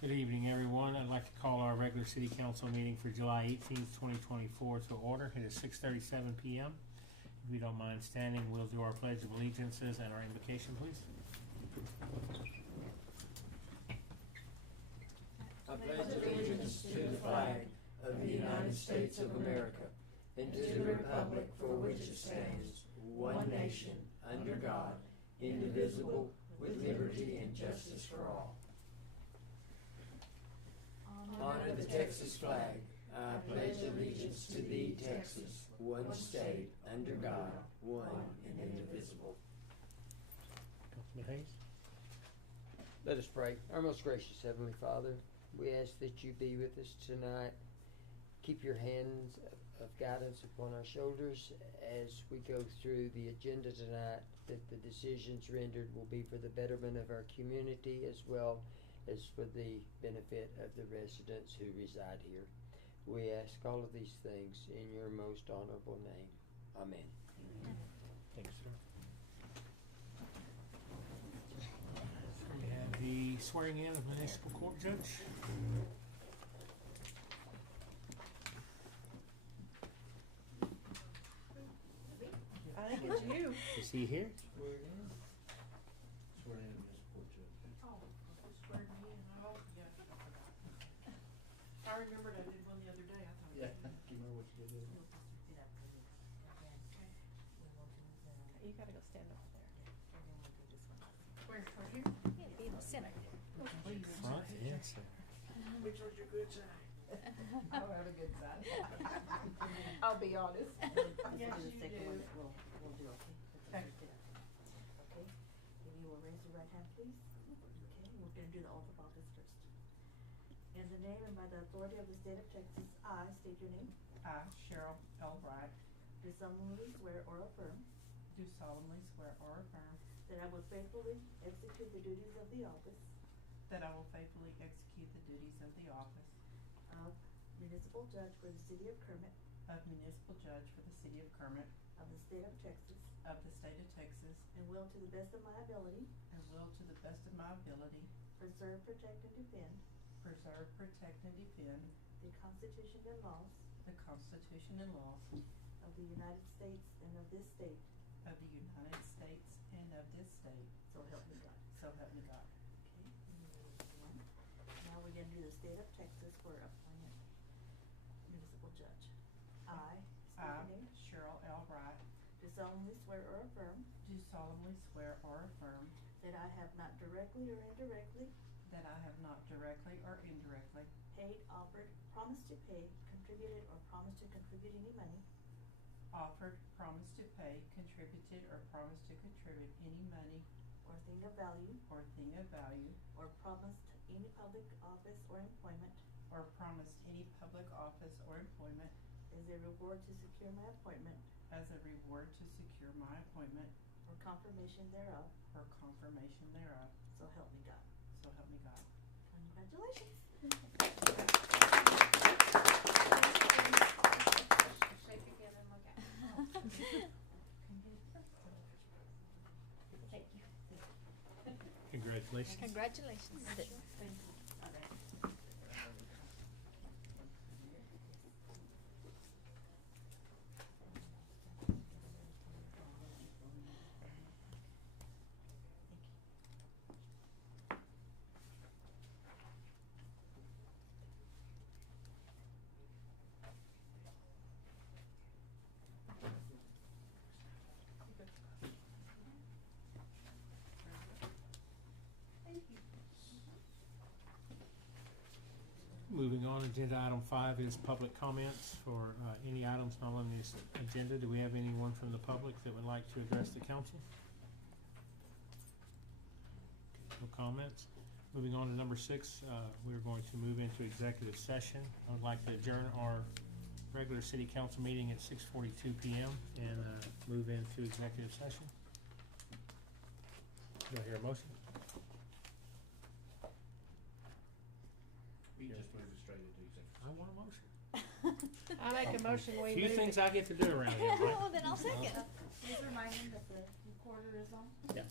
Good evening, everyone. I'd like to call our regular city council meeting for July 18th, 2024 to order. It is 6:37 p.m. If you don't mind standing, we'll do our pledge of allegiances and our invocation, please. I pledge allegiance to the flag of the United States of America and to the republic for which it stands, one nation, under God, indivisible, with liberty and justice for all. Honor the Texas flag. I pledge allegiance to thee, Texas, one state, under God, one and indivisible. Councilman Hayes. Let us pray. Our most gracious Heavenly Father, we ask that you be with us tonight. Keep your hands of guidance upon our shoulders as we go through the agenda tonight, that the decisions rendered will be for the betterment of our community as well as for the benefit of the residents who reside here. We ask all of these things in your most honorable name. Amen. Thanks, sir. We have the swearing in of municipal court judge. I think it's you. Is he here? Swear in. Swear in, Ms. Porter. Oh, you swear to me and I hope you got it. I remembered I did one the other day. I thought. Yeah, do you remember what you did? You gotta go stand over there. Where, right here? Yeah, be in the center. Please. Front and center. Which one's your good side? I'll have a good side. I'll be honest. Yes, you the second do. one that we'll do, okay? Okay. Okay, if you will raise your right hand, please. Okay, we're gonna do the oath of office first. In the name and by the authority of the state of Texas, I state your name, I, Cheryl L. Wright, do solemnly swear or affirm do solemnly swear or affirm that I will faithfully execute the duties of the office that I will faithfully execute the duties of the office of municipal judge for the city of Kermit of municipal judge for the city of Kermit of the state of Texas, of the state of Texas, and will to the best of my ability and will to the best of my ability preserve, protect, and defend preserve, protect, and defend the Constitution and laws the Constitution and laws of the United States and of this state, of the United States and of this state, so help me God. so help me God. Okay, now we're gonna do the state of Texas for appointed municipal judge. I, state I, your name, Cheryl L. Wright, do solemnly swear or affirm do solemnly swear or affirm that I have not directly or indirectly that I have not directly or indirectly paid, offered, promised to pay, contributed, or promised to contribute any money offered, promised to pay, contributed, or promised to contribute any money or thing of value, or thing of value, or promised any public office or employment or promised any public office or employment as a reward to secure my appointment as a reward to secure my appointment or confirmation thereof, or confirmation thereof, so help me God. so help me God. Congratulations. Shake again and look at me. Thank you. Congratulations. Congratulations. Moving on, agenda item 5 is public comments for any items not on this agenda. Do we have anyone from the public that would like to address the council? No comments. Moving on to number 6, we're going to move into executive session. I would like to adjourn our regular city council meeting at 6:42 p.m. and move into executive session. Do I hear a motion? We just moved straight into executive. I want a motion. I make a motion we Few move. things I get to do around here, right? Well, then I'll second. Please remind him that the recorder is on. Yeah.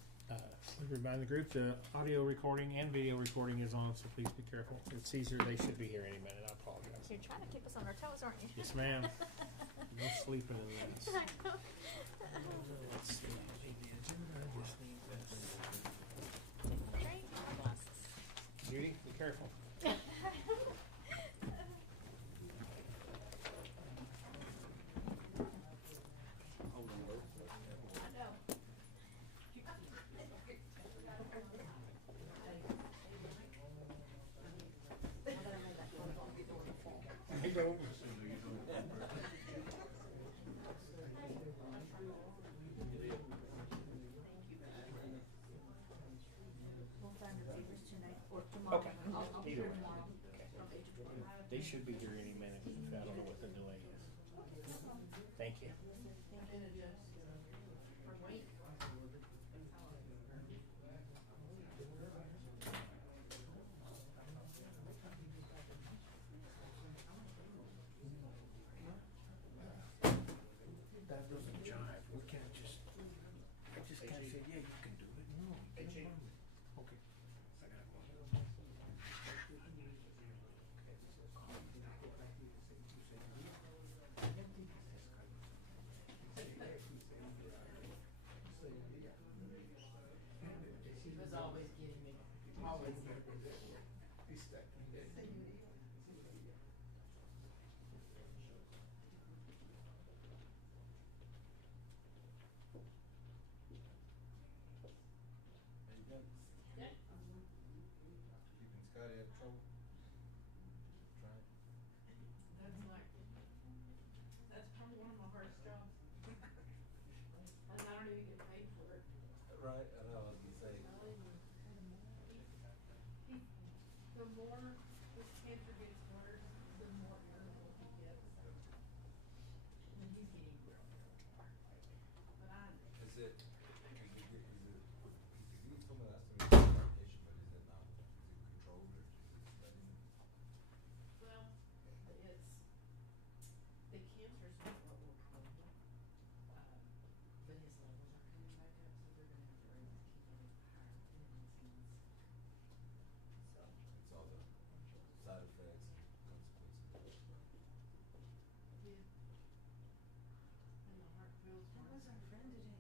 Remind the group, the audio recording and video recording is on, so please be careful. It's Caesar, they should be here any minute, I apologize. You're trying to keep us on our toes, aren't you? Yes, ma'am. No sleeping in this. I know. Let's see, the agenda, I just need this. Great, my glasses. Judy, be careful. I know. We'll sign the papers tonight or tomorrow. Okay. I'll be Either here way. tomorrow. Okay. From 8 to 4. They should be here any minute. I don't know what the delay is. Thank you. And adjust from weight. That doesn't jive. We can't just, I just can't say, yeah, you can do it. No, you can't. Okay. I gotta go. He was always getting me, always. Keeping Scotty out of trouble? Trying. That's like, that's probably one of my hardest jobs. And I don't even get paid for it. Right, I know, I was gonna say. The more this cancer gets worse, the more irritable he gets. And he's getting real. But I, Is it, he told me last time he was on medication, but is it not, is it controlled or is it studied? well, it's, the cancer's not what we're told. But his levels are coming back up, so they're gonna have to raise the chemo higher in his hands. So, It's all the side effects and consequences. yeah. And the heart feels How was worse. our friend today?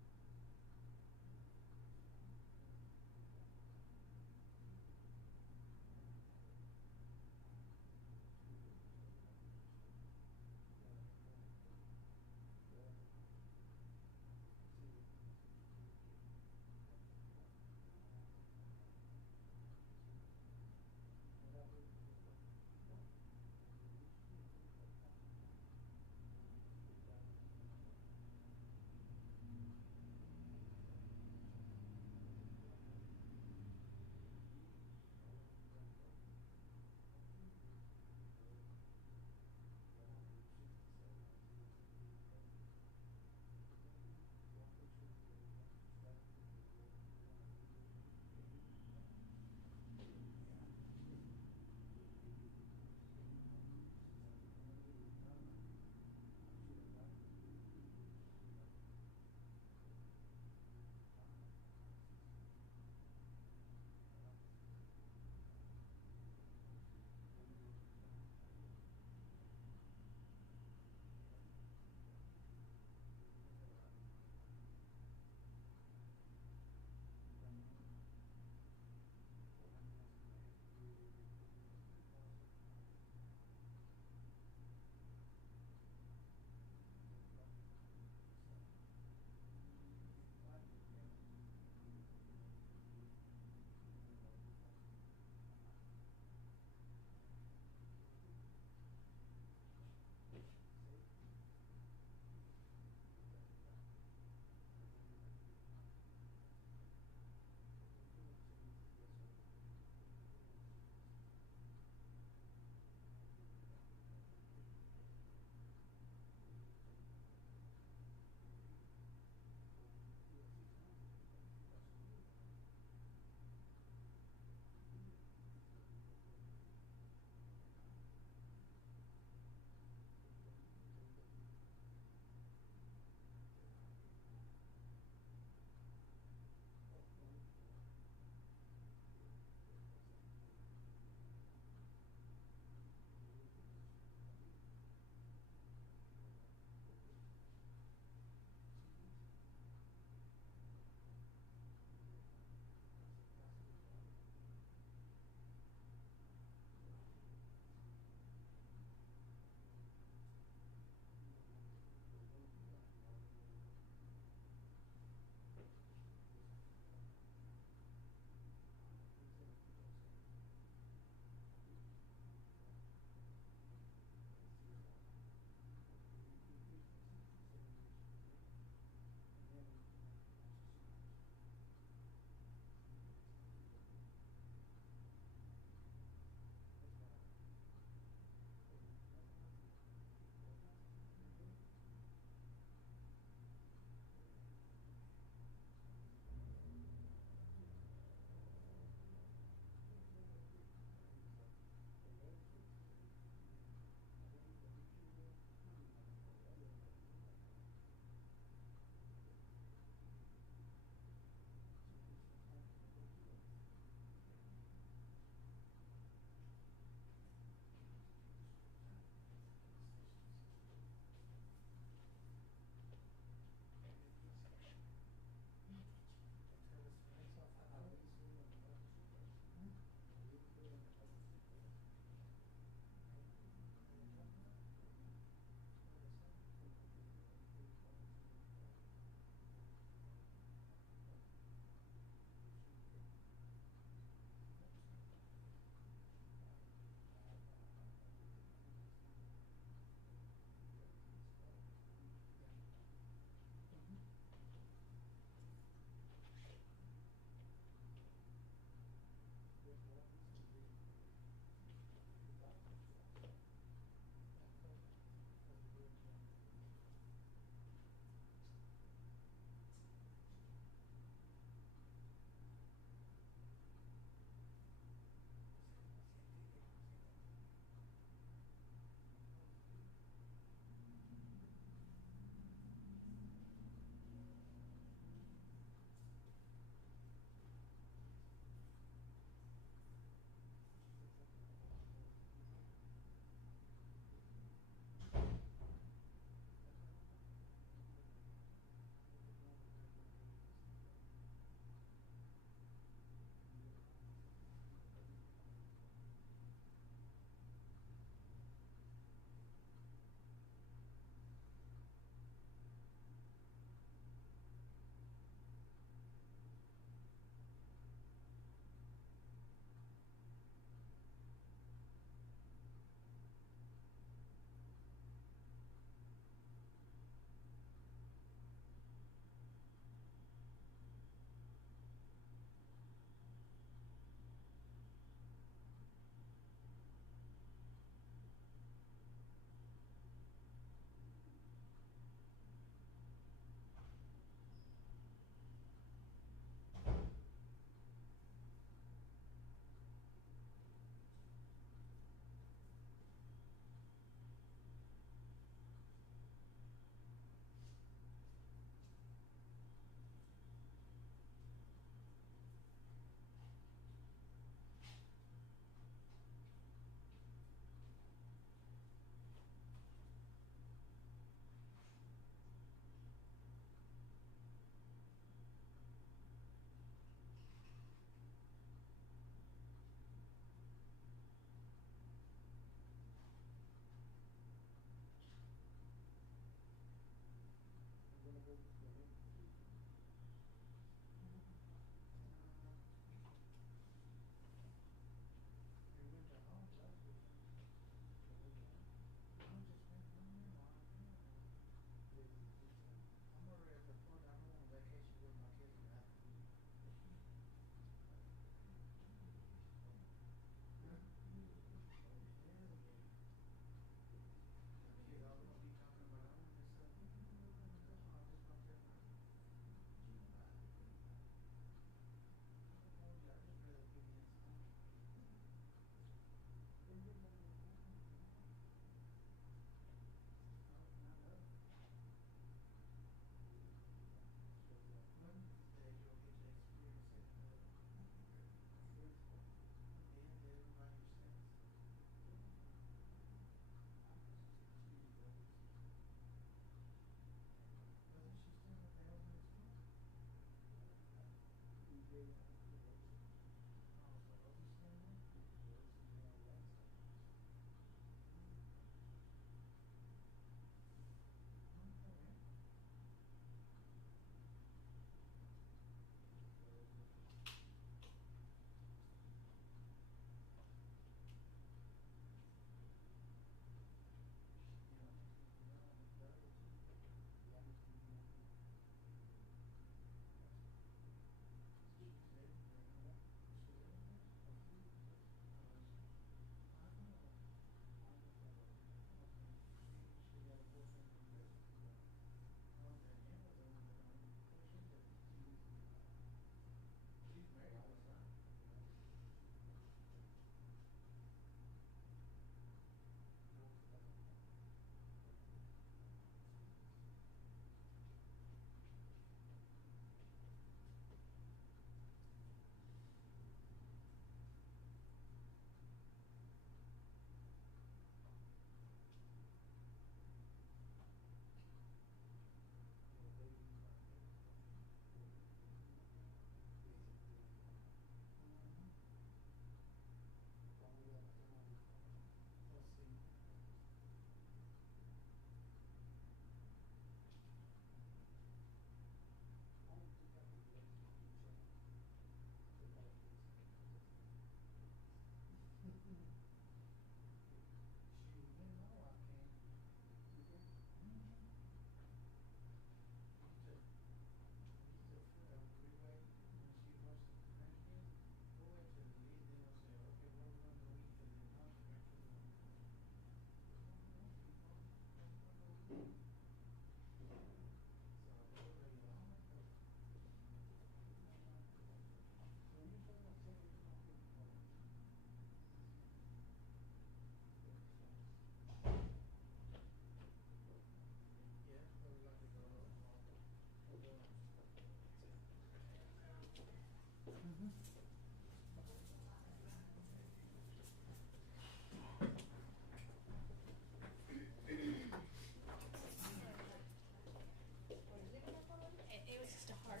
It was just a hard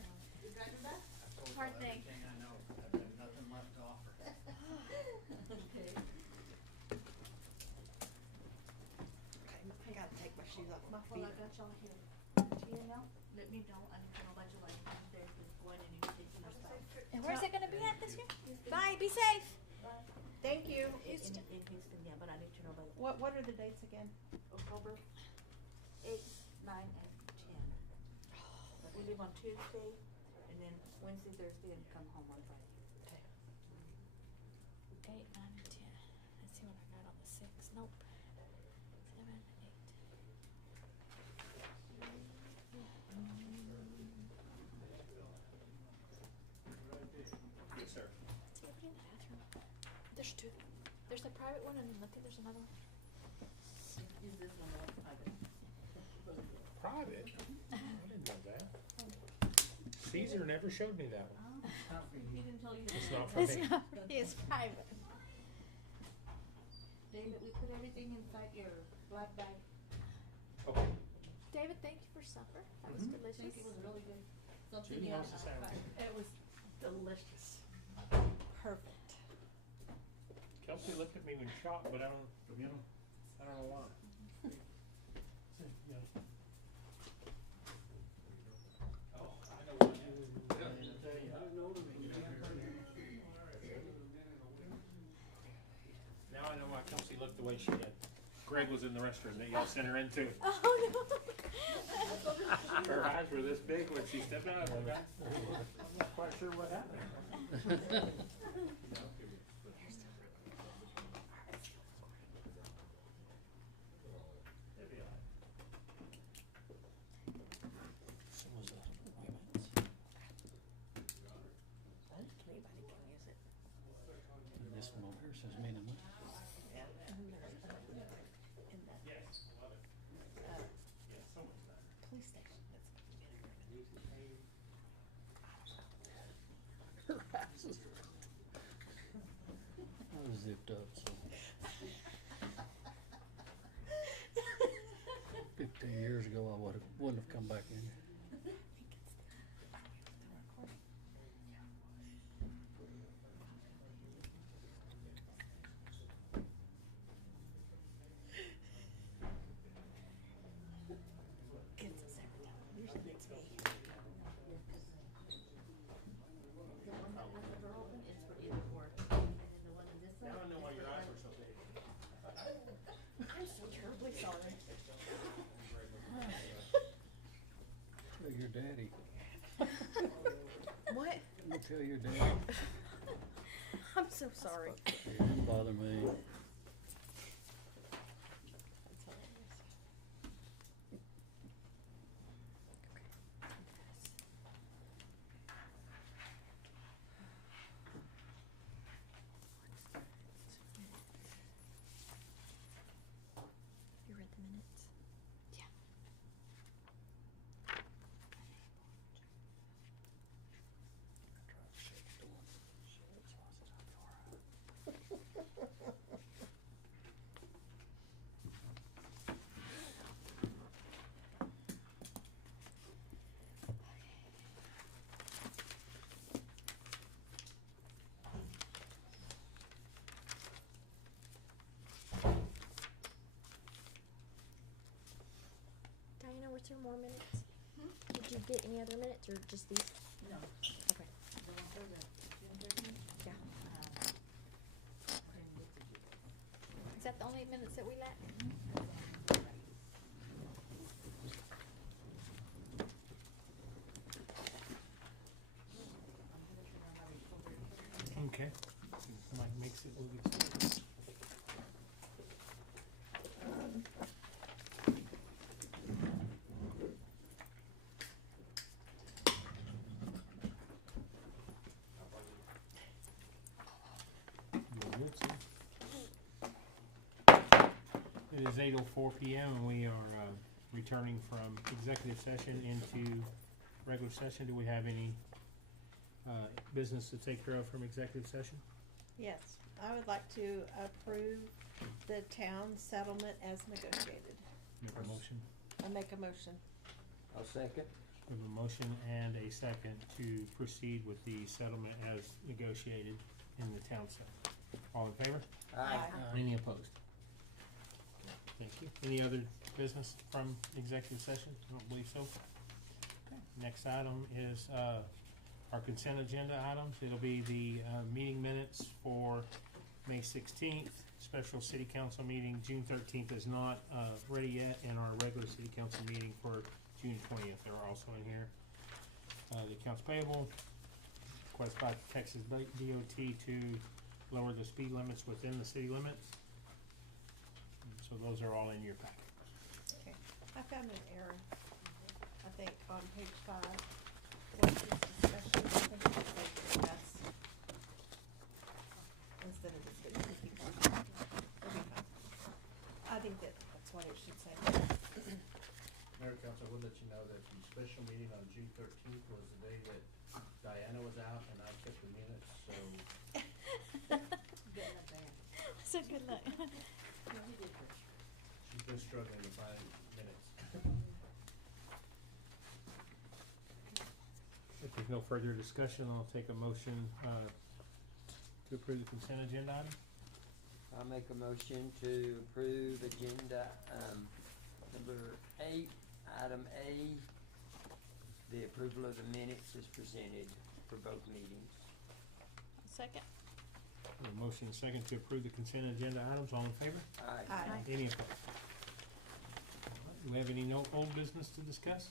Hard thing. Everything I know, I've got nothing left to offer. Okay. I gotta take my shoes off my Well, I feet. got y'all here. Tia now, let me know, I need to know about your life. There's been going and you take your stuff. And where's it gonna be at this year? Bye, be safe. Thank you. In Houston, yeah, but I need to know about What are the dates again? October 8, 9, and 10. But we leave on Tuesday, and then Wednesday, Thursday, and come home on Friday. 8, 9, and 10. Let's see what I got on the 6th. Nope. 7, 8. Yes, sir. Let's see, everybody in the bathroom. There's two. There's the private one, and then I think there's another one. Is this one the one private? Private? I didn't know that. Caesar never showed me that one. He didn't tell you. It's not for It's me. not. It's private. David, we put everything inside your black bag. Okay. David, thank you for supper. That was Mhm. I think delicious. it was really good. Judy, how's the sandwich? It was delicious. Perfect. Kelsey looked at me when shocked, but I don't know why. Oh, I know what Now I know why Kelsey looked the way she did. Greg was in the restroom that y'all sent her into. Oh no. Her eyes were this big when she stepped out of it. I'm not quite sure what happened. Anybody can use it. This one over here says minimum. Yeah. And there's another one in that Yes, love it. Yeah, so much better. police station that's vinegar. I was zipped up, so 15 years ago I wouldn't have come back in. Gets us every time. Usually it's me. The one that has the door open is for either or. And then the one on this side. Now I know why is your for eyes private. were so big. I'm so terribly sorry. Tell your daddy. What? Tell your daddy. I'm so sorry. It didn't bother me. That's hilarious. You read the minutes? Yeah. I tried to shut the door. Shut it, so I said, I'll be all right. Diana, were there more minutes? Did you get any other minutes or just these? No, Okay. the one for the June 13th. Yeah. Karen gets to do it. Is that the only minutes that we lack? I'm gonna turn on my recorder. Okay. Mike makes it, we'll get started. You're good, sir. It is 8:04 PM and we are returning from executive session into regular session. Do we have any business to take care of from executive session? Yes, I would like to approve the town settlement as negotiated. Make a motion. I make a motion. I'll second. We have a motion and a second to proceed with the settlement as negotiated in the town center. All in favor? Aye. Any opposed? Thank you. Any other business from executive session? I don't believe so. Okay. Next item is, our consent agenda items. It'll be the, meeting minutes for May 16th, special city council meeting. June 13th is not, ready yet, and our regular city council meeting for June 20th. They're also in here. The accounts payable, request by Texas DOT to lower the speed limits within the city limits. So those are all in your packet. Okay. I found an error, I think, on page 5. What is discussion, I think it should say discuss. Instead of discuss. It'll be fine. I think that's what it should say. Mayor Council, I would let you know that the special meeting on June 13th was the day that Diana was out and I kept the minutes, so Good luck, Diane. So good luck. No, he did good. she's been struggling to find minutes. If there's no further discussion, I'll take a motion, to approve the consent agenda item. I'll make a motion to approve agenda, number 8, item A, the approval of the minutes is presented for both meetings. Second. A motion and second to approve the consent agenda items. All in favor? Aye. Any opposed? Do we have any old business to discuss?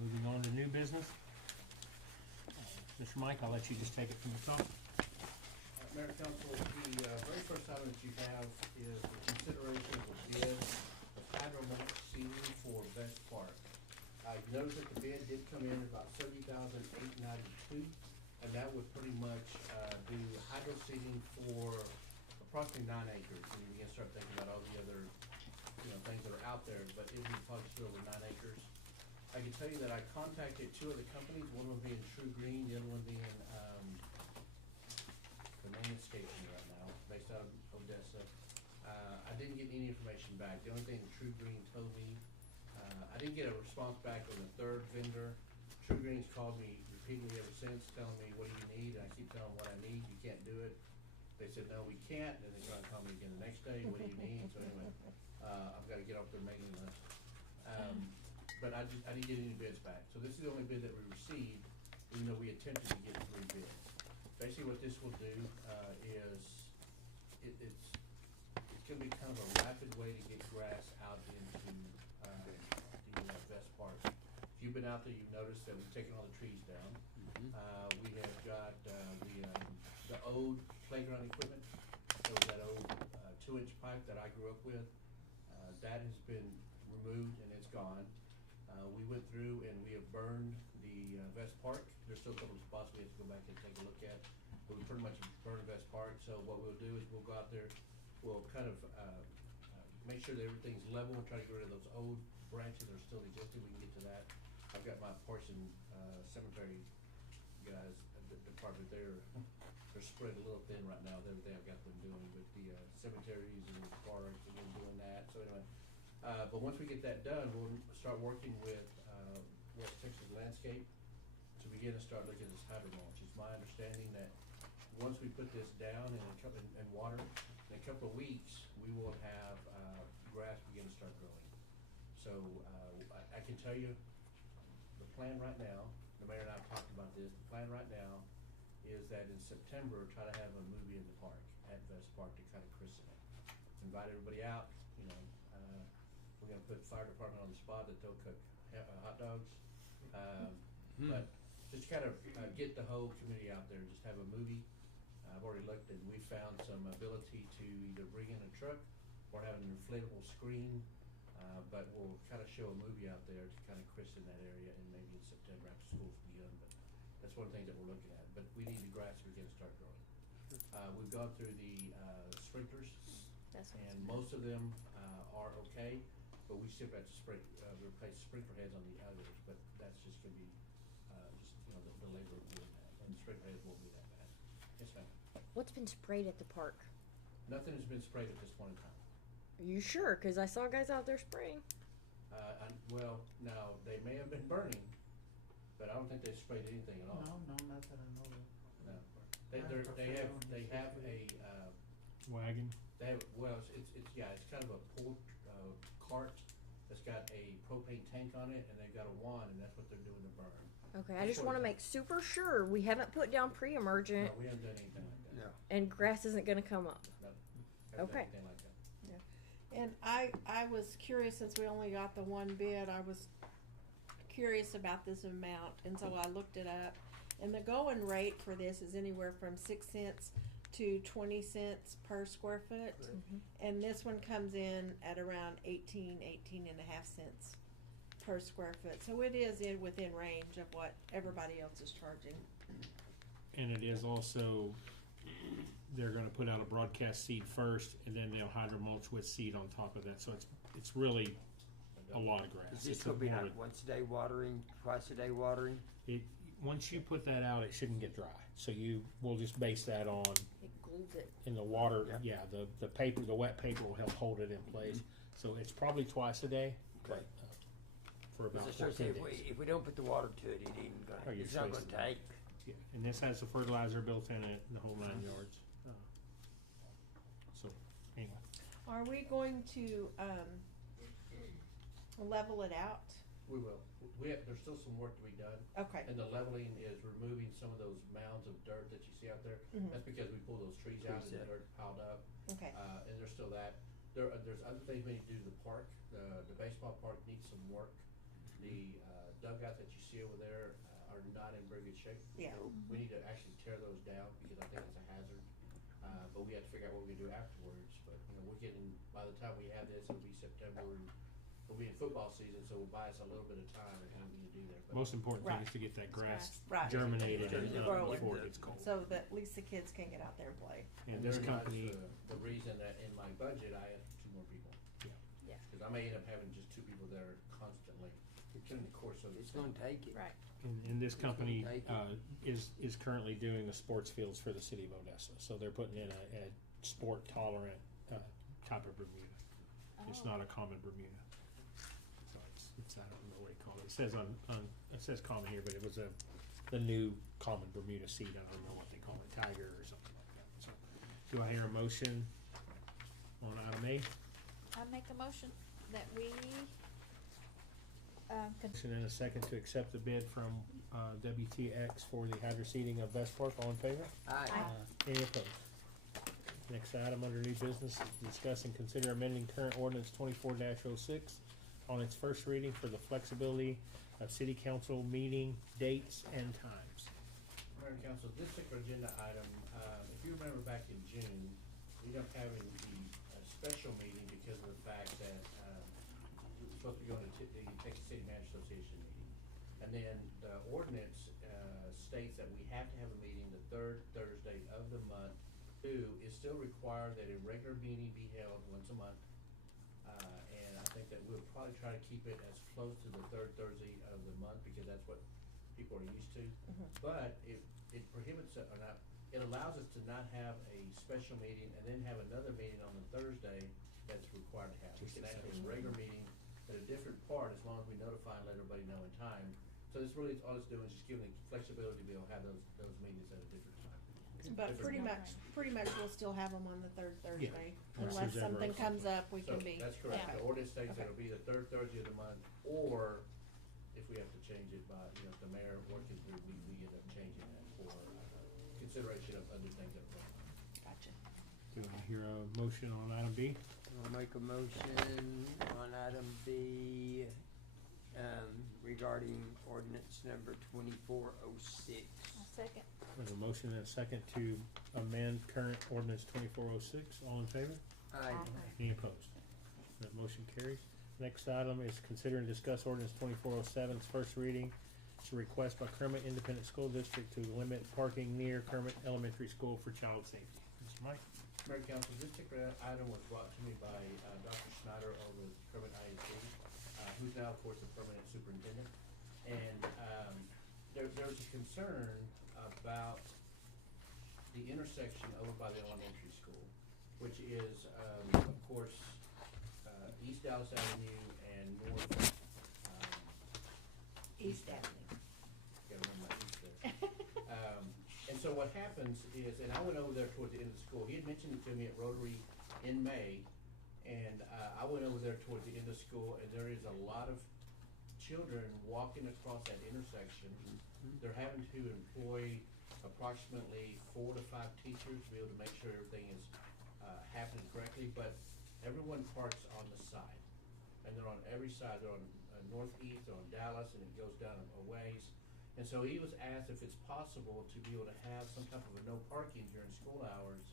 Moving on to new business. Mr. Mike, I'll let you just take it from the top. Mayor Council, the very first item that you have is the consideration of a bid of hydromatic seating for Best Park. You notice that the bid did come in at about $70,892, and that would pretty much do hydro seating for approximately 9 acres. And you can start thinking about all the other, things that are out there, but it would probably still over 9 acres. I can tell you that I contacted 2 other companies, one of them being True Green, the other one being the main station right now, based out of Odessa. I didn't get any information back. The only thing True Green told me, I didn't get a response back on the 3rd vendor. True Green's called me repeatedly ever since, telling me, what do you need? And I keep telling them what I need. You can't do it. They said, no, we can't. And then they try to call me again the next day, what do you need? So anyway, I've got to get off their mailing list. But I didn't get any bids back. So this is the only bid that we received, even though we attempted to get 3 bids. Basically what this will do, is it's gonna be kind of a rapid way to get grass out into, the Best Park. If you've been out there, you've noticed that we've taken all the trees down. We have got, the old playground equipment, so that old, 2-inch pipe that I grew up with, that has been removed and it's gone. We went through and we have burned the Vest Park. There's still a couple of spots we have to go back and take a look at, but we pretty much burned Vest Park. So what we'll do is we'll go out there, we'll kind of make sure that everything's level and try to get rid of those old branches that are still existing. We can get to that. I've got my portion cemetery guys, the department, they're spread a little thin right now with everything I've got them doing with the cemeteries and the parks and them doing that. So anyway. But once we get that done, we'll start working with West Texas Landscape to begin to start looking at this hydro mulch. It's my understanding that once we put this down in water, in a couple of weeks, we will have grass begin to start growing. So I can tell you, the plan right now, the mayor and I have talked about this, the plan right now is that in September, try to have a movie in the park, at Vest Park, to kind of christen it. Invite everybody out, we're gonna put fire department on the spot that they'll cook hot dogs. But just kind of get the whole community out there, just have a movie. I've already looked and we found some ability to either bring in a truck or have an inflatable screen. But we'll kind of show a movie out there to kind of christen that area, and maybe in September after school's begun. But that's one of the things that we're looking at. But we need the grass to begin to start growing. We've gone through the sprinklers, That's what and most of them are okay. But we still have to replace sprinkler heads on the others, but that's just gonna be, just you know, the labor will be that, and the spray paint won't be that bad. Yes, ma'am. What's been sprayed at the park? Nothing has been sprayed at this point in time. Are you sure? Because I saw guys out there spraying. Well, now, they may have been burning, but I don't think they sprayed anything at all. No, not that I know of. No. They have a, Wagon. they have, well, it's kind of a pulled, cart that's got a propane tank on it, and they've got a wand, and that's what they're doing to burn. Okay, I That's just what want to it- make super sure we haven't put down pre-emergent No, we haven't done anything like that. No. and grass isn't going to come up. No. Haven't done Okay. anything like that. And I was curious, since we only got the one bid, I was curious about this amount, and so I looked it up. And the going rate for this is anywhere from 6 cents to 20 cents per square foot. And this one comes in at around 18 and a half cents per square foot. So it is within range of what everybody else is charging. And it is also, they're gonna put out a broadcast seed first, and then they'll hydromulch with seed on top of that, so it's really a lot of grass. Is this It's gonna be more like of once a day watering, twice a day watering? once you put that out, it shouldn't get dry, so we'll just base that on, It glues it. in the water, Yeah. the paper, the wet paper will help hold it in place, so it's probably twice a day, but, Okay. for about Because I started 14 saying, days. if we don't put the water to it, it ain't Oh, gonna, you're it's not gonna wasting it. take. Yeah, and this has the fertilizer built in it, the whole 9 yards. So, anyway, Are we going to level it out? We will. There's still some work to be done, Okay. and the leveling is removing some of those mounds of dirt that you see out there. Mhm. That's because we pulled those trees out and Trees, the yeah. dirt piled up. Okay. And there's still that. There's other things we need to do to the park. The baseball park needs some work. The dugouts that you see over there are not in very good shape. Yeah. We need to actually tear those down because I think it's a hazard. But we have to figure out what we're gonna do afterwards. But, you know, by the time we have this, it'll be September, and we'll be in football season, so we'll buy us a little bit of time and we need to do that. But most important thing Right. is to get that grass Right. germinated and done Growing. before it gets cold. So that at least the kids can get out there and play. And this therein lies company, the reason that in my budget, I have 2 more people. Yeah. Cause I may end up having just 2 people there constantly during the course of the It's gonna summer. take it. Right. and this It's gonna company, take it. is currently doing the sports fields for the city of Odessa, so they're putting in a sport tolerant, type of Bermuda. It's not a common Bermuda. So it's, I don't know what you call it. It says it says common here, but it was the new common Bermuda seed. I don't know what they call it, tiger or something like that. So, do I hear a motion on item A? I make a motion that we, Motion and a second to accept the bid from, WTX for the hydro seeding of Best Park. All in favor? Aye. Any opposed? Next item under new business, discuss and consider amending current ordinance 24-06 on its first reading for the flexibility of city council meeting dates and times. Mayor and Council, this particular agenda item, if you remember back in June, we ended up having the special meeting because of the fact that we were supposed to be going to the Texas City Manager Association meeting. And then the ordinance states that we have to have a meeting the 3rd Thursday of the month. 2 is still required that a regular meeting be held once a month. And I think that we'll probably try to keep it as close to the 3rd Thursday of the month because that's what people are used to. But it prohibits, it allows us to not have a special meeting and then have another meeting on the Thursday that's required to have. We can have a regular meeting at a different part as long as we notify and let everybody know in time. So this really, all it's doing is just giving the flexibility to be able to have those meetings at a different time. But Different. pretty much we'll still have them on the 3rd Thursday. Unless Unless there's ever something a comes up, we So can be. that's correct. Okay. The ordinance states Okay. it'll be the 3rd Thursday of the month, or if we have to change it by, if the mayor working through, we end up changing that for consideration of other things that we're going on. Gotcha. Do I hear a motion on item B? I'll make a motion on item B, regarding ordinance number 2406. I'll second. There's a motion and a second to amend current ordinance 2406. All in favor? Aye. Any opposed? That motion carries. Next item is consider and discuss ordinance 2407's first reading. It's a request by Kermit Independent School District to limit parking near Kermit Elementary School for child safety. Mr. Mike? Mayor and Council, this particular item was brought to me by Dr. Schneider over at Kermit ISD, who's now, of course, the permanent superintendent. And there's a concern about the intersection over by the elementary school, which is, of course, East Dallas Avenue and North, East Avenue. gotta remember my east there. And so what happens is, and I went over there toward the end of the school, he had mentioned it to me at Rotary in May, and I went over there toward the end of school, and there is a lot of children walking across that intersection. They're having to employ approximately 4 to 5 teachers to be able to make sure everything is happening correctly, but everyone parks on the side. And they're on every side, they're on northeast, they're on Dallas, and it goes down a ways. And so he was asked if it's possible to be able to have some type of a no parking during school hours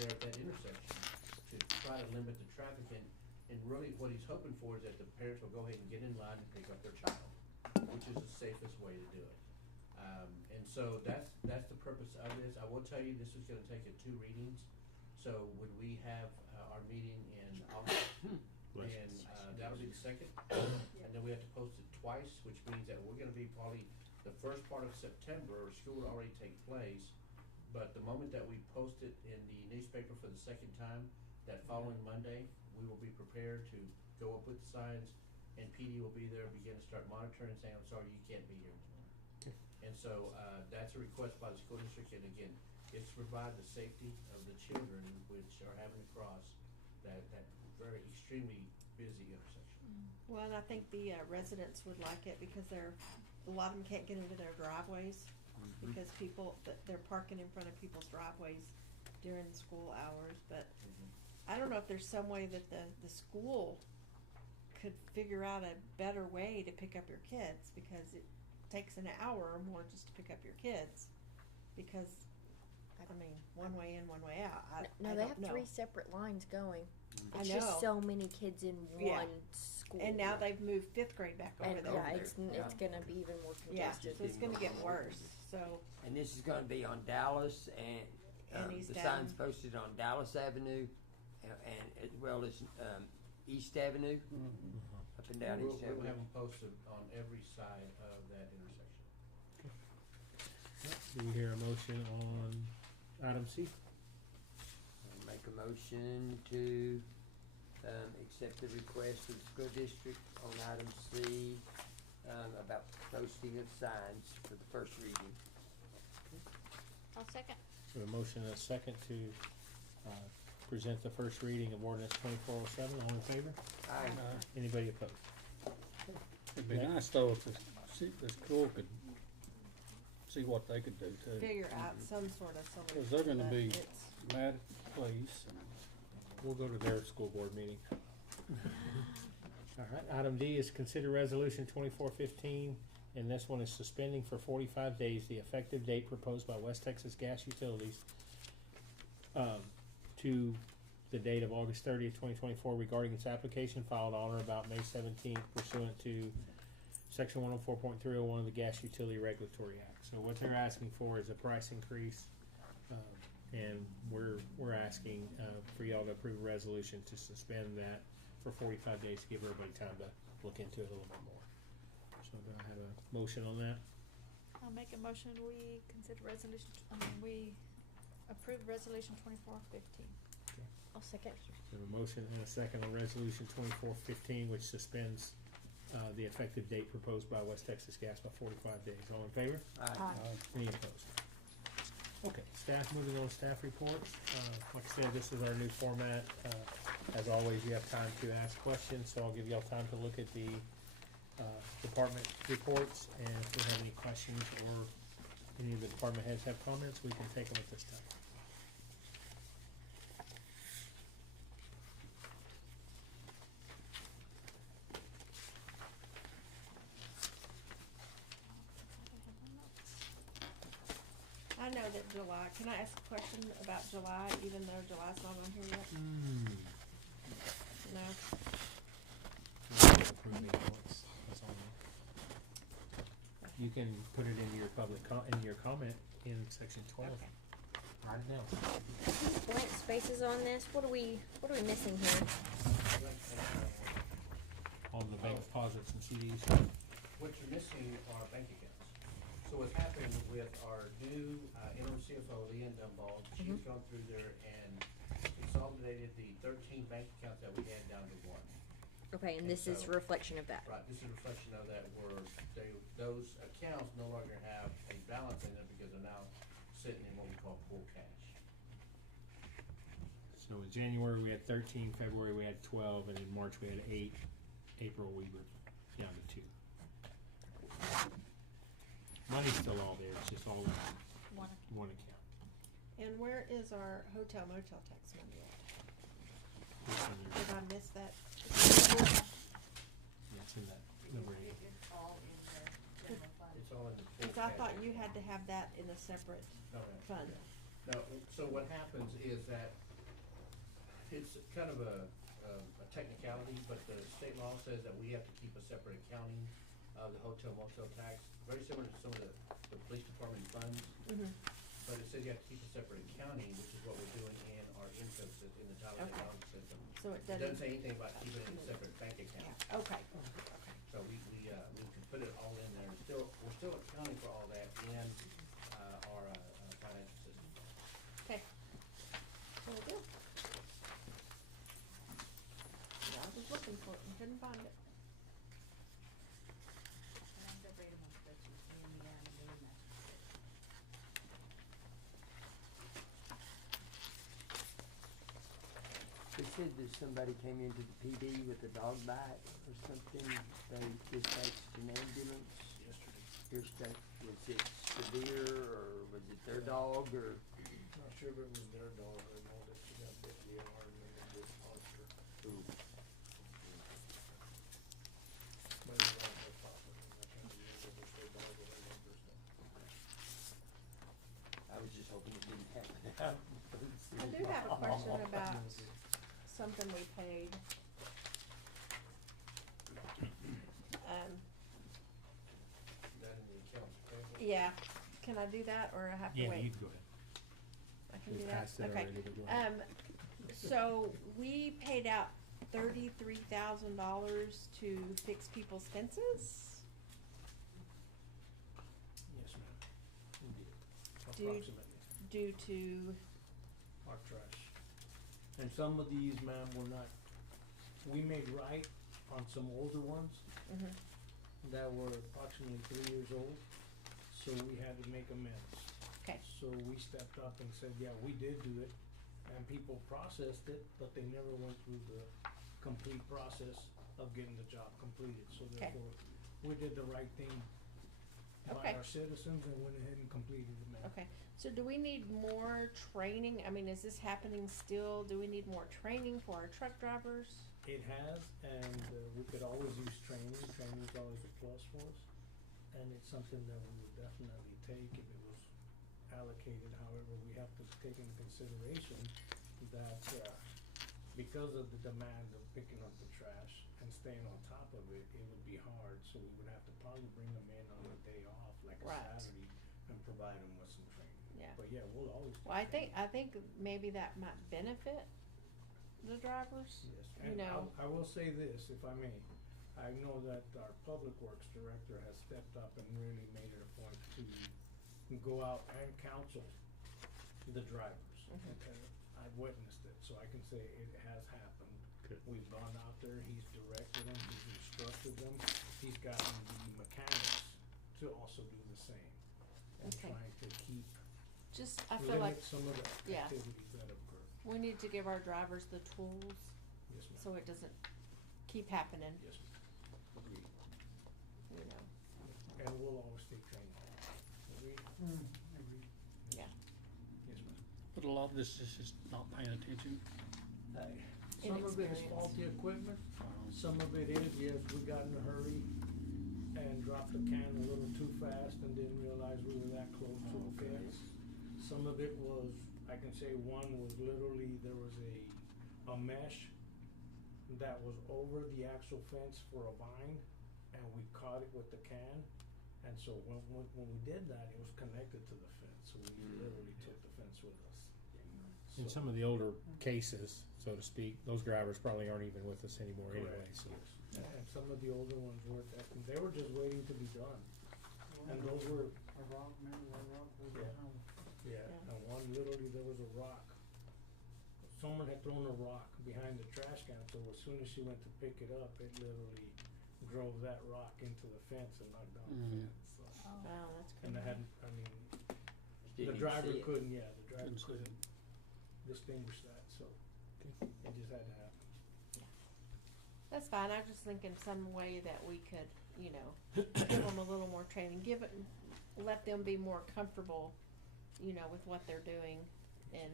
there at that intersection to try to limit the traffic. And really what he's hoping for is that the parents will go ahead and get in line and pick up their child, which is the safest way to do it. And so that's the purpose of this. I will tell you, this is gonna take 2 readings. So would we have our meeting in August? And that'll be the second. And then we have to post it twice, which means that we're gonna be probably the first part of September, school will already take place. But the moment that we post it in the newspaper for the second time, that following Monday, we will be prepared to go up with the signs, and PD will be there, begin to start monitoring and saying, I'm sorry, you can't be here tomorrow. And so, that's a request by the school district, and again, it's to provide the safety of the children which are having to cross that very extremely busy intersection. Well, and I think the residents would like it because a lot of them can't get into their driveways because they're parking in front of people's driveways during school hours. But I don't know if there's some way that the school could figure out a better way to pick up your kids, because it takes an hour or more just to pick up your kids. Because, I mean, one way in, one way out. No, I they don't have know. 3 separate lines going. I It's know. just so many kids in Yeah. one school. And now they've moved 5th grade back over And there. yeah, it's gonna be even more Yeah, congested. so it's gonna get worse. So, And this is gonna be on Dallas and, And East the Avenue. sign's posted on Dallas Avenue and as well as, East Avenue, up and down We'll East have Avenue. them posted on every side of that intersection. Do we hear a motion on item C? I'll make a motion to, accept the request of the school district on item C, about posting of signs for the first reading. I'll second. We have a motion and a second to present the first reading of ordinance 2407. All in favor? Aye. Anybody opposed? It'd be nice though if the school could see what they could do too. figure out some sort of solution. Cause they're gonna but be it's- mad at the police and We'll go to their school board meeting. All right, item D is consider resolution 2415, and this one is suspending for 45 days the effective date proposed by West Texas Gas Utilities to the date of August 30th, 2024 regarding its application filed on or about May 17th pursuant to section 104.301 of the Gas Utility Regulatory Act. So what they're asking for is a price increase, and we're asking for y'all to approve a resolution to suspend that for 45 days to give everybody time to look into it a little bit more. So do I have a motion on that? I'll make a motion, we approve resolution 2415. Okay. I'll second. We have a motion and a second on resolution 2415, which suspends the effective date proposed by West Texas Gas by 45 days. All in favor? Aye. Any opposed? Okay, moving on to staff reports. Like I said, this is our new format. As always, you have time to ask questions, so I'll give y'all time to look at the department reports, and if we have any questions or any of the department heads have comments, we can take them at this time. I know that July, can I ask a question about July, even though July's not on here yet? No? You can put it into your in your comment in section 12. Okay. Right now. Blank spaces on this, what are we missing here? On the bank deposits and CDs. What you're missing are bank accounts. So what's happened with our new interim CFO, Leanne Dunball, she's gone through there and consolidated the 13 bank accounts that we had down to one. Okay, and And this is so- a reflection of that. Right, this is a reflection of that where those accounts no longer have a balance in them because they're now sitting in what we call pool cash. So in January, we had 13, February, we had 12, and in March, we had 8. April, we were down to 2. Money's still all there, it's just all in One. one account. And where is our hotel motel tax money at? It's in there. Did I miss that? Yeah, it's in that number 8. It's all in the general fund. It's all in the pool Cause I cash. thought you had to have that in a separate No, ma'am. fund. No, so what happens is that it's kind of a technicality, but the state law says that we have to keep a separate accounting of the hotel motel tax, very similar to some of the police department funds. Mhm. But it says you have to keep a separate accounting, which is what we're doing in our income system, in the Tyler Okay. technology system. So it It doesn't doesn't, say anything about keeping it in a separate bank account. yeah, okay, okay. So we can put it all in there. We're still accounting for all that in, our, financial system. Okay. Will do. Yeah, I was looking for it and couldn't find it. And I'm separating my spreadsheets, me and Leanne are doing that. They said that somebody came into the PD with a dog bite or something, they dispatched an ambulance. Yesterday. Here's that, was it severe, or was it their dog, or? Not sure if it was their dog or no, that she got bit the arm and it just punched her. But it was on her property, and I can't use it if their dog or their neighbor, so. I was just hoping it didn't happen. I do have a question about something we paid. That in the accounts payable. Yeah, can I do that, or I have to Yeah, wait? you can go ahead. I can We do that, passed it okay. already, but go ahead. So we paid out $33,000 to fix people's fences? Yes, ma'am. Indeed. Dude. Approximately. Due to, Our trash. And some of these, ma'am, were not, we made right on some older ones mhm, that were approximately 3 years old, so we had to make amends. okay, So we stepped up and said, yeah, we did do it, and people processed it, but they never went through the complete process of getting the job completed, so Okay. therefore, we did the right thing by Okay. our citizens and went ahead and completed it, ma'am. okay. So do we need more training? I mean, is this happening still? Do we need more training for our truck drivers? It has, and we could always use training. Training's always a plus for us, and it's something that we would definitely take if it was allocated. However, we have to take into consideration that because of the demand of picking up the trash and staying on top of it, it would be hard. So we would have to probably bring them in on a day off, like a Right. Saturday, and provide them with some training. Yeah. But yeah, we'll always. Well, I think maybe that might benefit the drivers. Yes, You and know. I will say this, if I may, I know that our public works director has stepped up and really made it a point to go out and counsel the drivers. Mhm. And I've witnessed it, so I can say it has happened. Good. We've gone out there, he's directed them, he's instructed them, he's gotten the mechanics to also do the same. And Okay. trying to keep, Just, I feel like limit some of the yeah. activities that occur. we need to give our drivers the tools Yes, ma'am. so it doesn't keep happening, Yes, ma'am. Agreed. you know. And we'll always stay trained. Agreed? Agreed. Yeah. Yes, ma'am. But a lot of this is just not paying attention. Some of it is Inexperience. faulty equipment, some of it is, yes, we got in a hurry and dropped the can a little too fast and didn't realize we were that close to a fence. Some of it was, I can say one was literally, there was a mesh that was over the actual fence for a vine, and we caught it with the can. And so when we did that, it was connected to the fence, so we literally took the fence with us. In So- some of the older cases, so to speak, those drivers probably aren't even with us anymore anyway, Correct, so. yes. And some of the older ones were, they were just waiting to be done. And those were a rock, remember that rock was Yeah. behind? Yeah. And one, literally, there was a rock. Someone had thrown a rock behind the trash can, so as soon as she went to pick it up, it literally drove that rock into the fence and knocked down the Mhm. fence, so. Oh. Wow, that's And they crazy. hadn't, I mean, the Didn't even driver see it. couldn't, yeah, the driver Couldn't see it. couldn't distinguish that, so it just had to happen. That's fine, I'm just thinking some way that we could, you know, give them a little more training, let them be more comfortable, you know, with what they're doing. And,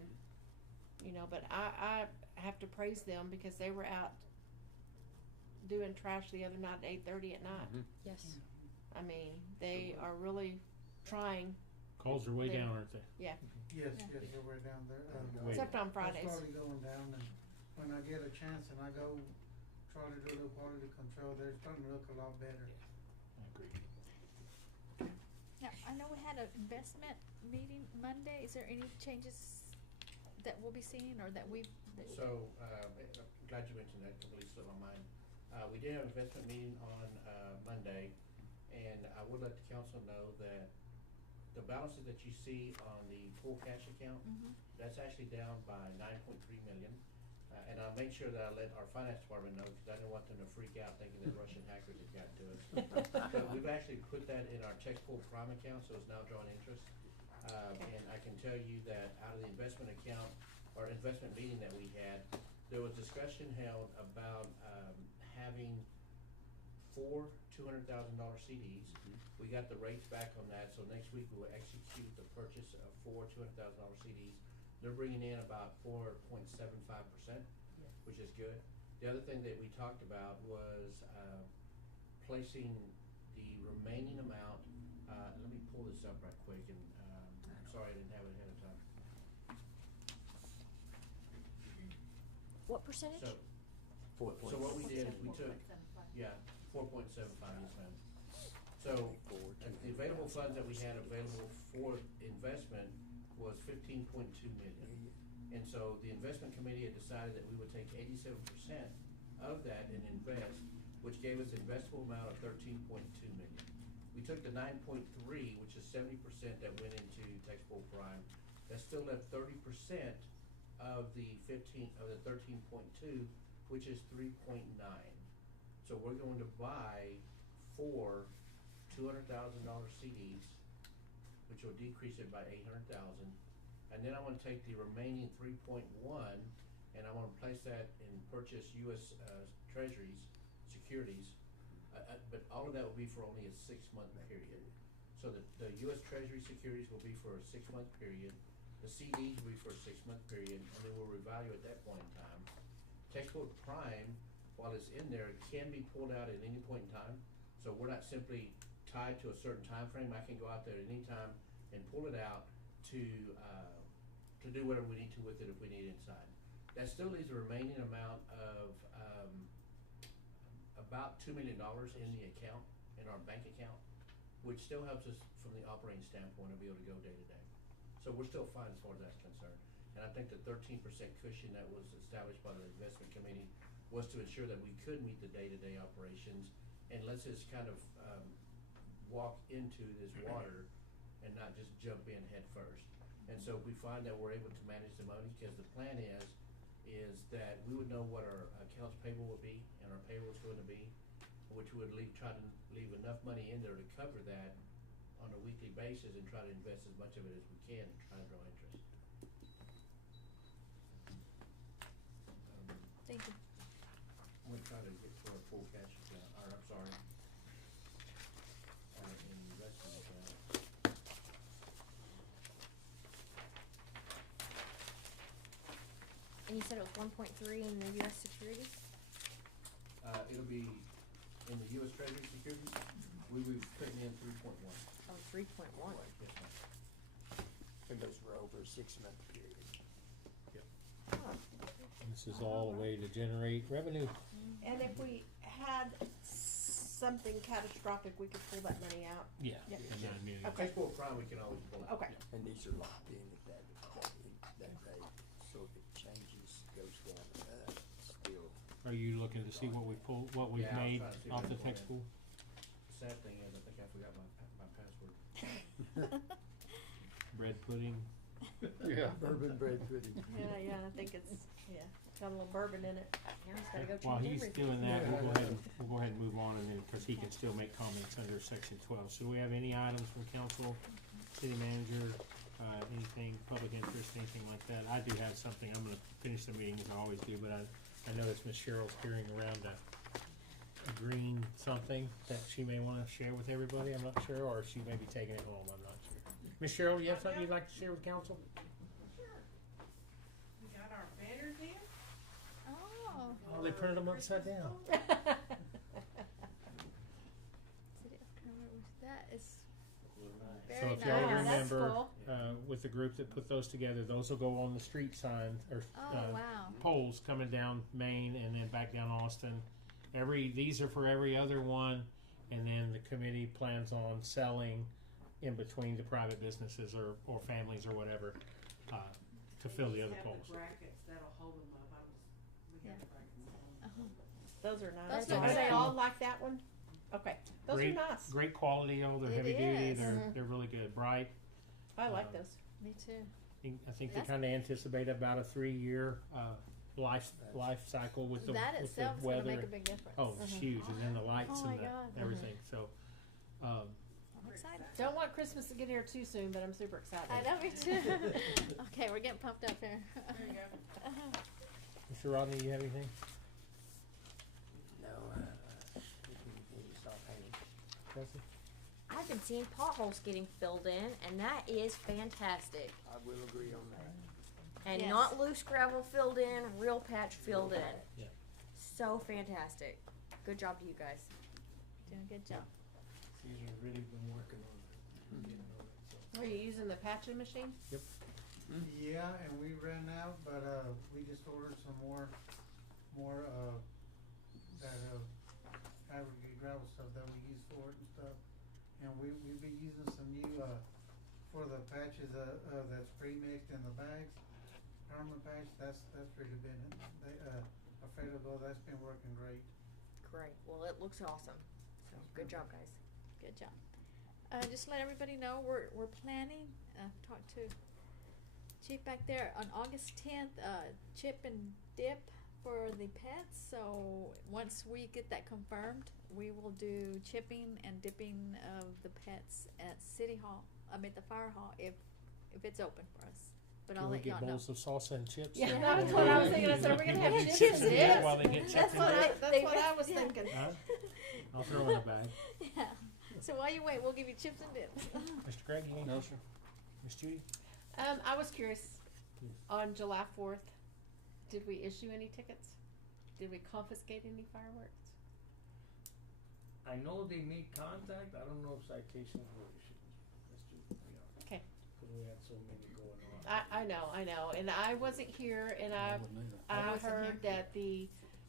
you know, but I have to praise them because they were out doing trash the other night at 8:30 at night. Mhm. Yes. I mean, they are really trying, Calls are way They- down, aren't they? Yes, Yeah. yes, they're way down there. Way except on I Fridays. started going down, and when I get a chance and I go try to do the quality control, they're starting to look a lot better. I agree. Now, I know we had an investment meeting Monday. Is there any changes that we'll be seeing or that we've? So, I'm glad you mentioned that, completely slipped my mind. We did have an investment meeting on, Monday, and I would let the council know that the balances that you see on the full cash account, Mhm. that's actually down by 9.3 million. And I'll make sure that I let our finance department know, because I didn't want them to freak out thinking that Russian hackers had gotten to us. But we've actually put that in our Texpool Prime account, so it's now drawing interest. And I can tell you that out of the investment account, or investment meeting that we had, there was discussion held about, having 4 $200,000 CDs. We got the rates back on that, so next week we will execute the purchase of 4 $200,000 CDs. They're bringing in about 4.75%, which is good. The other thing that we talked about was, placing the remaining amount, let me pull this up right quick, and, I'm sorry I didn't have it ahead of time. What percentage? So, so what we did is we took, yeah, 4.75, yes ma'am. So, the available funds that we had available for investment was 15.2 million. And so the investment committee had decided that we would take 87% of that and invest, which gave us an investable amount of 13.2 million. We took the 9.3, which is 70% that went into Texpool Prime. That still left 30% of the 13.2, which is 3.9. So we're going to buy 4 $200,000 CDs, which will decrease it by 800,000. And then I wanna take the remaining 3.1 and I wanna place that and purchase US Treasuries, securities. But all of that will be for only a 6-month period. So the US Treasury securities will be for a 6-month period. The CDs will be for a 6-month period, and then we'll revalue at that point in time. Textbook Prime, while it's in there, it can be pulled out at any point in time. So we're not simply tied to a certain time frame. I can go out there at any time and pull it out to do whatever we need to with it if we need it inside. That still leaves a remaining amount of about $2 million in the account, in our bank account, which still helps us from the operating standpoint of be able to go day to day. So we're still fine as far as that's concerned. And I think the 13% cushion that was established by the investment committee was to ensure that we could meet the day-to-day operations and let's just kind of walk into this water and not just jump in head first. And so if we find that we're able to manage the money, because the plan is that we would know what our accounts payable would be and our payroll is going to be, which would try to leave enough money in there to cover that on a weekly basis and try to invest as much of it as we can and try to draw interest. Thank you. I'm gonna try to get to our full cash account, or I'm sorry, our investment account. And you said it was 1.3 in the U.S. securities? It'll be in the US Treasury securities, we will be putting in 3.1. Oh, 3.1. Yes, ma'am. And those were over a 6-month period. Huh. This is all a way to generate revenue. And if we had something catastrophic, we could pull that money out. Yeah. Yeah. And then, yeah. Okay. Textbook Prime, we can always pull it. Okay. And these are locked in at that rate, so if it changes, goes down or up, still. Are you looking to see what we pulled, what we've Yeah, I was made trying to see off what the we pulled in. text pool? Sad thing is, I think I forgot my password. Bread pudding. Yeah. Bourbon bread pudding. Yeah, I think it's, got a little bourbon in it. Now he's gotta go While change he's everything. doing that, we'll go ahead and move on, and then, cause he can still make comments under section 12. So do we have any items from council, city manager, anything, public interest, anything like that? I do have something. I'm gonna finish the meeting as I always do, but I noticed Miss Cheryl's carrying around a green something that she may wanna share with everybody. I'm not sure, or she may be taking it home. I'm not sure. Miss Cheryl, you have something you'd like to share with council? We got our banners in. Oh. Oh, they printed them upside down. That is So very if y'all nice. Yeah, that's remember, cool. with the group that put those together, those will go on the street sign or Oh, wow. poles coming down Main and then back down Austin. These are for every other one, and then the committee plans on selling in between the private businesses or families or whatever to fill the other poles. Brackets that'll hold them up. We have Yeah. brackets on. Those are nice. Those are Are they nice. all like that one? Okay, those Great- are nice. Great quality, they're It heavy duty, is. they're really good, bright. I like those. Me too. I think they That's- kind of anticipate about a 3-year life cycle with the That with the itself is going to weather. make a big difference. Oh, it's huge, and then the lights Oh my and God. everything. So, I'm excited. Don't want Christmas to get here too soon, but I'm super excited. I know, me too. Okay, we're getting pumped up here. There you go. Mr. Rodney, you have anything? No, we can stop hanging. Chelsea? I've been seeing potholes getting filled in, and that is fantastic. I will agree on that. And Yes. not loose gravel filled in, real patch filled in. Yeah. So fantastic. Good job to you guys. Doing a good job. Caesar's really been working on getting on it, so. Are you using the patching machine? Yeah, and we ran out, but we just ordered some more that aggregate gravel stuff that we use for it and stuff. And we've been using some new for the patches that's pre-mixed in the bags. Perma patch, that's really been Alfredo, that's been working great. Great. Well, it looks awesome. So good job, guys. Good job. Just let everybody know we're planning. Talk to Chief back there on August 10th. Chip and dip for the pets. So once we get that confirmed, we will do chipping and dipping of the pets at City Hall. The Fire Hall if it's open for us. But I'll Can we let y'all get know. bowls of salsa and chips? Yeah, and- that's what I was thinking. I said, are we gonna have Maybe chips and dip dip? while they get That's chips and what dip? that's what I was Yeah. thinking. Huh? I'll throw in a bag. Yeah. So while you wait, we'll give you chips and dips. Mr. Craig, you No, sir. Miss Judy? I was curious, on July 4th, did we issue any tickets? Did we confiscate any fireworks? I know they made contact, I don't know if citations were issued. Let's just be honest. Okay. Cause we had so many going on. I know, and I wasn't here, and I wouldn't either. I wasn't heard here. that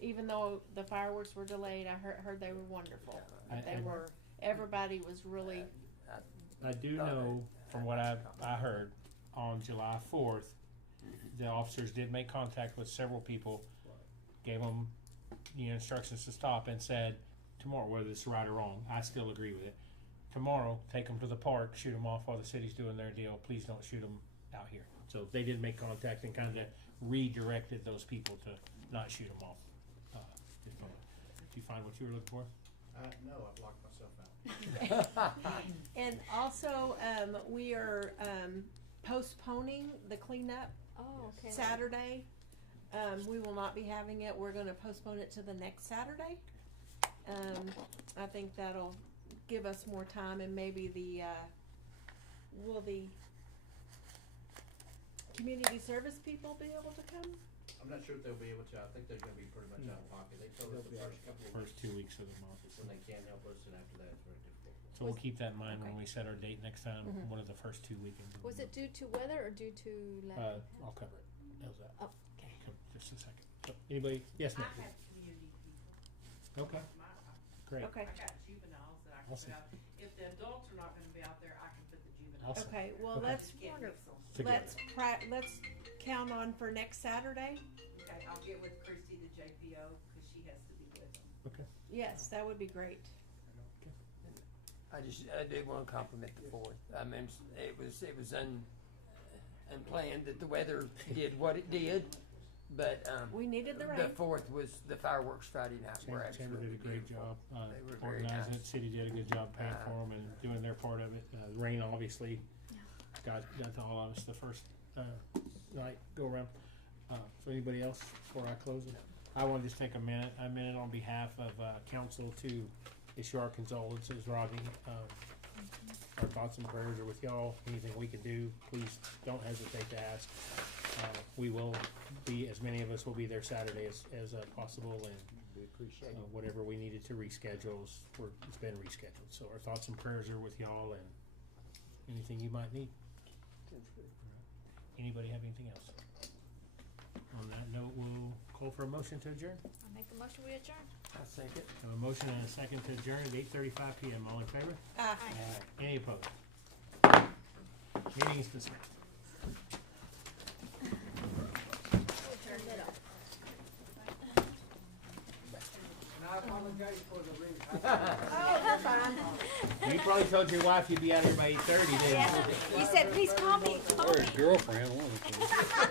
even though the fireworks were delayed, I heard they were wonderful. Everybody was really, I do know from what I heard on July 4th, the officers did make contact with several people, gave them instructions to stop, and said, tomorrow, whether it's right or wrong, I still agree with it. Tomorrow, take them to the park, shoot them off while the city's doing their deal. Please don't shoot them out here. So they did make contact and kind of redirected those people to not shoot them off. Did you find what you were looking for? No, I've locked myself out. and also, we are, postponing the cleanup Oh, okay. Saturday. We will not be having it. We're gonna postpone it to the next Saturday. I think that'll give us more time, and maybe will the community service people be able to come? I'm not sure if they'll be able to. I think they're gonna be pretty much out of pocket. They told us the first couple of First weeks 2 weeks of the month. when they can help us, and after that, it's very difficult. So we'll keep that in mind when Okay. we set our date next time, Mhm. one of the first 2 weekends. of the Was it month. due to weather or due to lack? I'll cover it. How's that? Oh, okay. Just a second. So, anybody? Yes, I ma'am. have community people. Okay, great. Okay. I got juveniles that I can Awesome. put out. If the adults are not gonna be out there, I can put the juveniles. Awesome. Okay, well, Okay. let's, Just can't mix them. Together. let's count on for next Saturday. Okay, I'll get with Christy, the JPO, cause she has to be with them. Okay. Yes, that would be great. I do want to compliment the Fourth. I mean, it was unplanned that the weather did what it did, but We needed the the rain. Fourth was the fireworks Friday night. Were Chamber absolutely did a great beautiful. job, They were very organizing nice. it, city did a good job paying for them and doing their part of it. Rain obviously got to all of us the first, night go around. So anybody else before I close it? I want to just take a minute on behalf of, council to issue our condolences, Robbie. Our thoughts and prayers are with y'all. Anything we can do, please don't hesitate to ask. We will be, as many of us will be there Saturday as possible, and We appreciate it. whatever we needed to reschedule, it's been rescheduled. So our thoughts and prayers are with y'all, and anything you might need. Sounds good. Anybody have anything else? On that note, we'll call for a motion to adjourn. I'll make a motion, we adjourn. I think it. A motion and a second to adjourn at 8:35 p.m. All in favor? Ah. Any opposed? Meeting is dismissed. Turn it off. And I apologize for the ring. Oh, you're fine. You probably told your wife you'd be out here by 8:30, didn't you? You said, please call me, Or his girlfriend, one of the two.